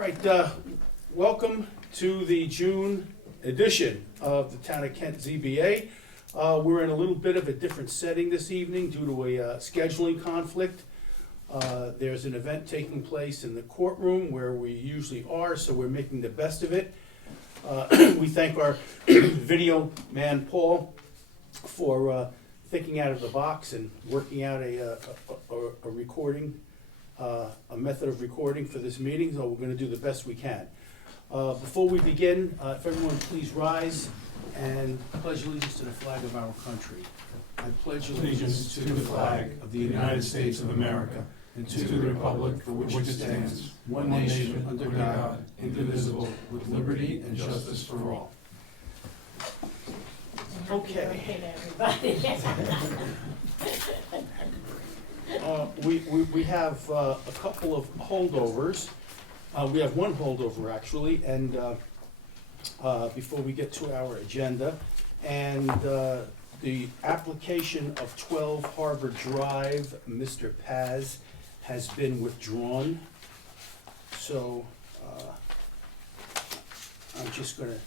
right, welcome to the June edition of the Town of Kent ZBA. We're in a little bit of a different setting this evening due to a scheduling conflict. There's an event taking place in the courtroom where we usually are, so we're making the best of it. We thank our video man, Paul, for thinking out of the box and working out a recording, a method of recording for this meeting, so we're going to do the best we can. Before we begin, if everyone please rise and pledge allegiance to the flag of our country. I pledge allegiance to the flag of the United States of America and to the republic for which it stands, one nation, under God, indivisible, with liberty and justice for all. Okay. We have a couple of holdovers. We have one holdover actually, and before we get to our agenda, and the application of 12 Harbor Drive, Mr. Paz, has been withdrawn. So I'm just going to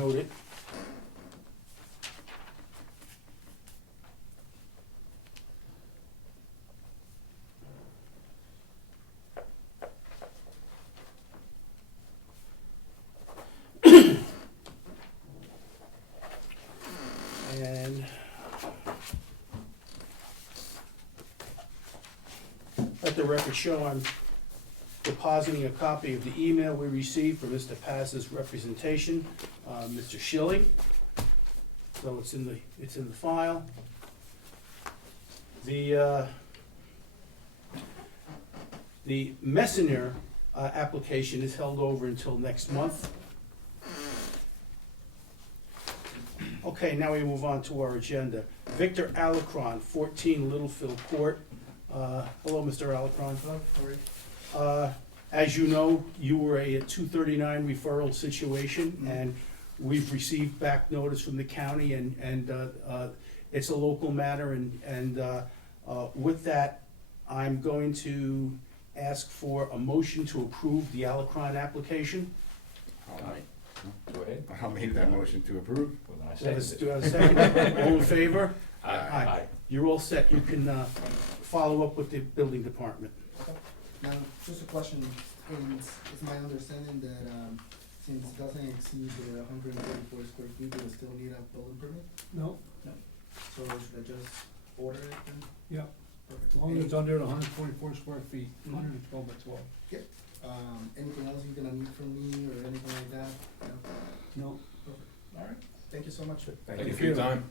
note it. And let the record show I'm depositing a copy of the email we received from Mr. Paz's representation, Mr. Schilling. So it's in the file. The Messenger application is held over until next month. Okay, now we move on to our agenda. Victor Alacron, 14 Littlefield Court. Hello, Mr. Alacron. Hello. As you know, you were a 239 referral situation, and we've received back notice from the county, and it's a local matter, and with that, I'm going to ask for a motion to approve the Alacron application. All right. Go ahead. I'll make that motion to approve. Well, then I Do I have second a it. second? All in favor? Aye. You're all set. You can follow up with the building department. Now, just a question, it's my understanding that, since it doesn't exceed the 134 square feet, you will still need a building permit? No, So should I just order it then? yeah, Perfect. as long as it's under the 144 square feet, 112 by 12. Anything else you're gonna need from me or anything like that? No? No. Perfect. All right, thank you so much. Thank you for your time.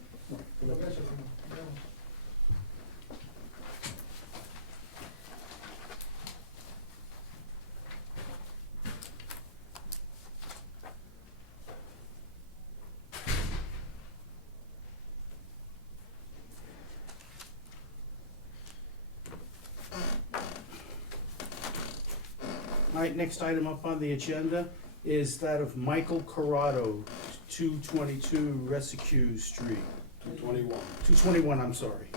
All right, next item up on the agenda is that of Michael Corrado, 222 Rescue Street. 221, I'm sorry.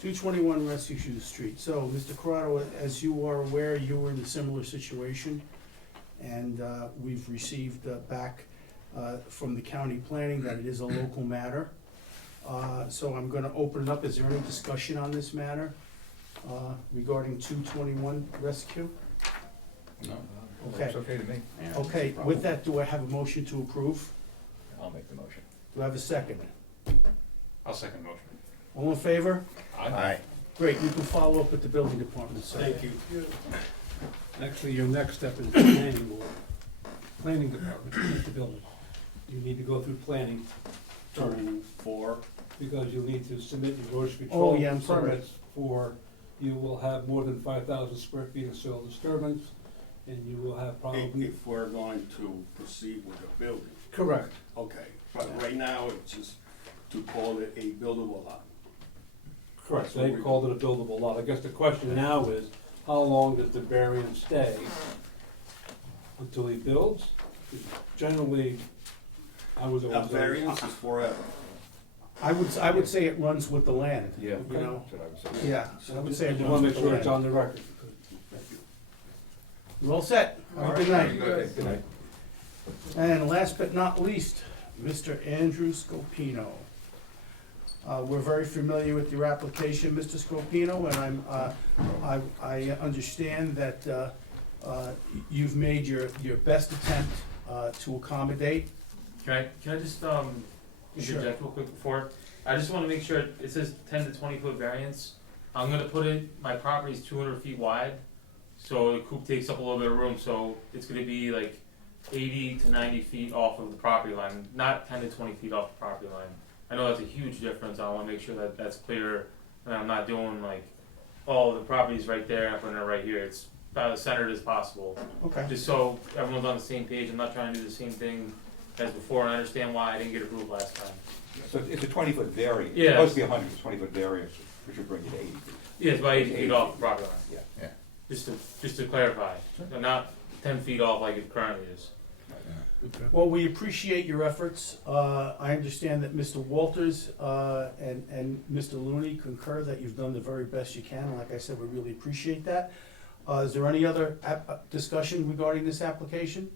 221 Rescue Street. So, Mr. Corrado, as you are aware, you were in a similar situation, and we've received back from the county planning that it is a local matter. So I'm gonna open it up. Is there any discussion on this matter regarding 221 Rescue? No, Okay. looks okay to me. Okay, with that, do I have a motion to approve? I'll make the motion. Do I have a second? I'll second motion. All in favor? Aye. Great, you can follow up with the building department, sir. Thank you. Actually, your next step is the planning board, planning department, not the building. You need to go through planning because you'll need to submit your erosion control Oh, yeah, I'm sorry. permits for, you will have more than 5,000 square feet of soil disturbance, and you will have probably. If we're going to proceed with the building. Correct. Okay, but right now it's just to call it a buildable lot. Correct, So they we- called it a buildable lot. I guess the question now is, how long does the variance stay? Until he builds? Generally, I was A always. variance is forever. I would say it runs with the land. Yeah. You know? That's what I was saying. Yeah, I would say it I runs wanna with make the sure it's land. on the record. You all set? Have a good night. Good night. And last but not least, Mr. Andrew Scopino. We're very familiar with your application, Mr. Scopino, and I understand that you've made your best attempt to accommodate. Can I just, interject real quick before? I just wanna make sure, it says 10 to 20 foot variance. I'm gonna put it, my property's 200 feet wide, so the coop takes up a little bit of room, so it's gonna be like 80 to 90 feet off of the property line, not 10 to 20 feet off the property line. I know that's a huge difference, I wanna make sure that that's clear, and I'm not doing like, oh, the property's right there, and I'm putting it right here, it's about as centered as possible. Okay. Just so everyone's on the same page, I'm not trying to do the same thing as before, and I understand why I didn't get approved last time. So it's a 20-foot variance. Yeah. It's supposed to be 100, it's a 20-foot variance, which would bring you to 80 feet. Yeah, it's about 80 feet off the property line. Yeah. Yeah. Just to clarify, not 10 feet off like it currently is. Well, we appreciate your efforts. I understand that Mr. Walters and Mr. Looney concur that you've done the very best you can. Like I said, we really appreciate that. Is there any other discussion regarding this application?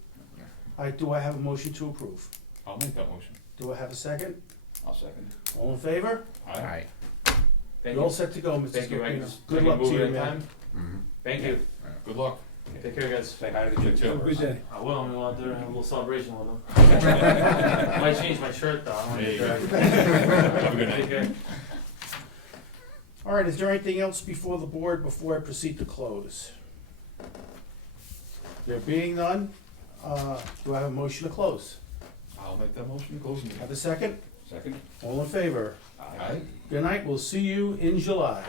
Do I have a motion to approve? I'll make that motion. Do I have a second? I'll second. All in favor? Aye. Thank You're all you. set to go, Mr. Thank you, I Scopino. just, Good I can luck to move you, it in man. time. Mm-hmm. Thank you. Good luck. Take care, guys. Say hi to the chicks. You too. Have a good day. I will, I'm gonna go out there and have a little celebration with them. Might change my shirt though, I don't want There to you go. get Have a good Take night. care. All right, is there anything else before the board before I proceed to close? There being none, do I have a motion to close? I'll make that motion to close the meeting. Have a second? Second? All in favor? Aye. Good night, we'll see you in July.